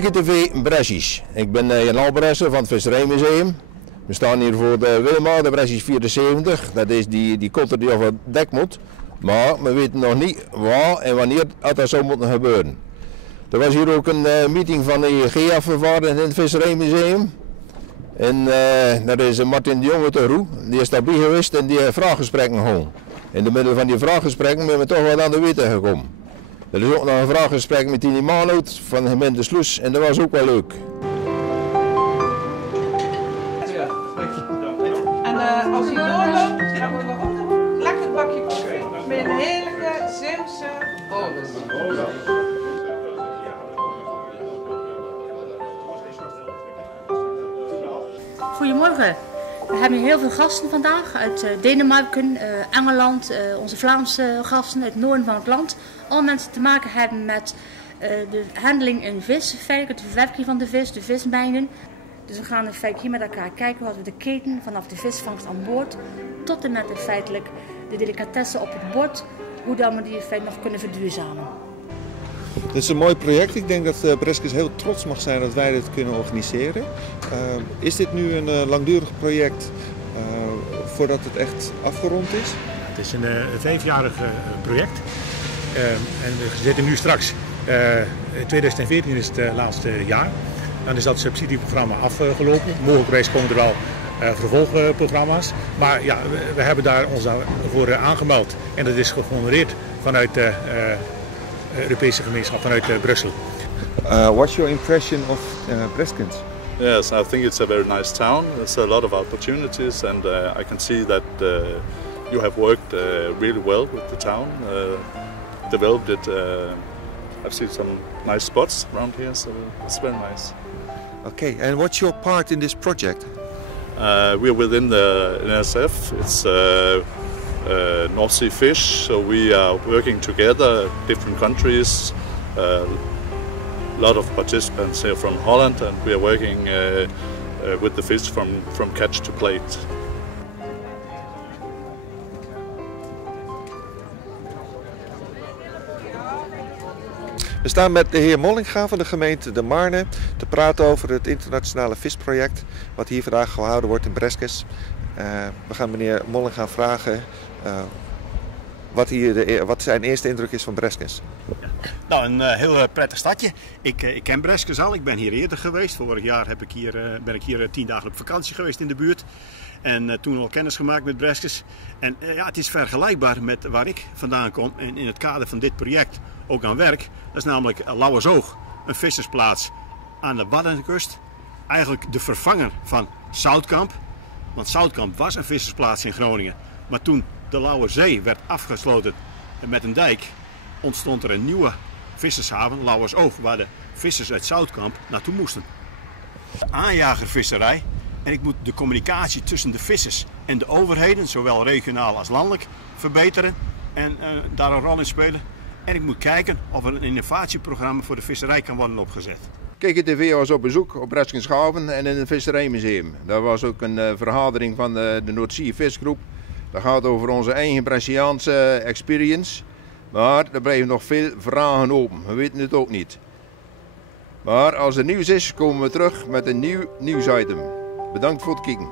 KGTV Bresjes. Ik ben Jan Albrechtse van het Visserijmuseum. We staan hier voor de Wilma, de Bresjes 74. Dat is die kotter die over het dek moet. Maar we weten nog niet waar en wanneer dat zou moeten gebeuren. Er was hier ook een meeting van de GEA vervaardigd in het Visserijmuseum. En daar is Martin de Jonge te Roe. Die is daarbij geweest en die heeft vraaggesprekken gehouden. In de middel van die vraaggesprekken ben we toch wat aan de weten gekomen. Er is ook nog een vraaggesprek met Tini Maanout van de gemeente Sluis en dat was ook wel leuk. En als hij doorloopt, dan hebben we ook nog een lekker bakje koffie met een heerlijke Zeeuwse bonen. Goedemorgen. We hebben heel veel gasten vandaag uit Denemarken, Engeland, onze Vlaamse gasten uit het noorden van het land. Al mensen te maken hebben met de handeling in vis, feitelijk de verwerking van de vis, de vismijnen. Dus we gaan feitelijk hier met elkaar kijken wat we de keten vanaf de visvangst aan boord tot en met feitelijk de delicatessen op het bord, hoe dan we die feitelijk nog kunnen verduurzamen. Dit is een mooi project. Ik denk dat Breskes heel trots mag zijn dat wij dit kunnen organiseren. Is dit nu een langdurig project voordat het echt afgerond is? Het is een 5-jarig project en we zitten nu straks. 2014 is het laatste jaar. Dan is dat subsidieprogramma afgelopen. Mogelijkwijs komen er wel vervolgprogramma's. Maar ja, we hebben daar ons voor aangemeld en dat is gehonoreerd vanuit de Europese gemeenschap, vanuit Brussel. What's your impression of Breskens? Yes, I think it's a very nice town. There's a lot of opportunities, and I can see that you have worked really well with the town, developed it. I've seen some nice spots around here, so it's very nice. Okay, and what's your part in this project? We're within the NSF. It's North Sea Fish, so we are working together, different countries, a lot of participants here from Holland, and we are working with the fish from catch to plate. We staan met de heer Mollinga van de gemeente De Marne te praten over het internationale visproject wat hier vandaag gehouden wordt in Breskes. We gaan meneer Mollinga vragen wat zijn eerste indruk is van Breskes. Nou, een heel prettig stadje. Ik ken Breskes al, ik ben hier eerder geweest. Vorig jaar ben ik hier 10 dagen op vakantie geweest in de buurt. En toen al kennis gemaakt met Breskes. En ja, het is vergelijkbaar met waar ik vandaan kom en in het kader van dit project ook aan werk. Dat is namelijk Lauwersoog, een vissersplaats aan de Waddenkust. Eigenlijk de vervanger van Zoutkamp. Want Zoutkamp was een vissersplaats in Groningen. Maar toen de Lauwerzee werd afgesloten met een dijk, ontstond er een nieuwe vissershaven, Lauwersoog, waar de vissers uit Zoutkamp naartoe moesten. Aanjagervisserij. En ik moet de communicatie tussen de vissers en de overheden, zowel regionaal als landelijk, verbeteren en daar een rol in spelen. En ik moet kijken of er een innovatieprogramma voor de visserij kan worden opgezet. KGTV was op bezoek op Breskenshaven en in het Visserijmuseum. Daar was ook een vergadering van de Noordzee Visgroep. Dat gaat over onze eigen Bresciaanse experience. Maar er blijven nog veel vragen open, we weten het ook niet. Maar als er nieuws is, komen we terug met een nieuw nieuwsitem. Bedankt voor het kijken.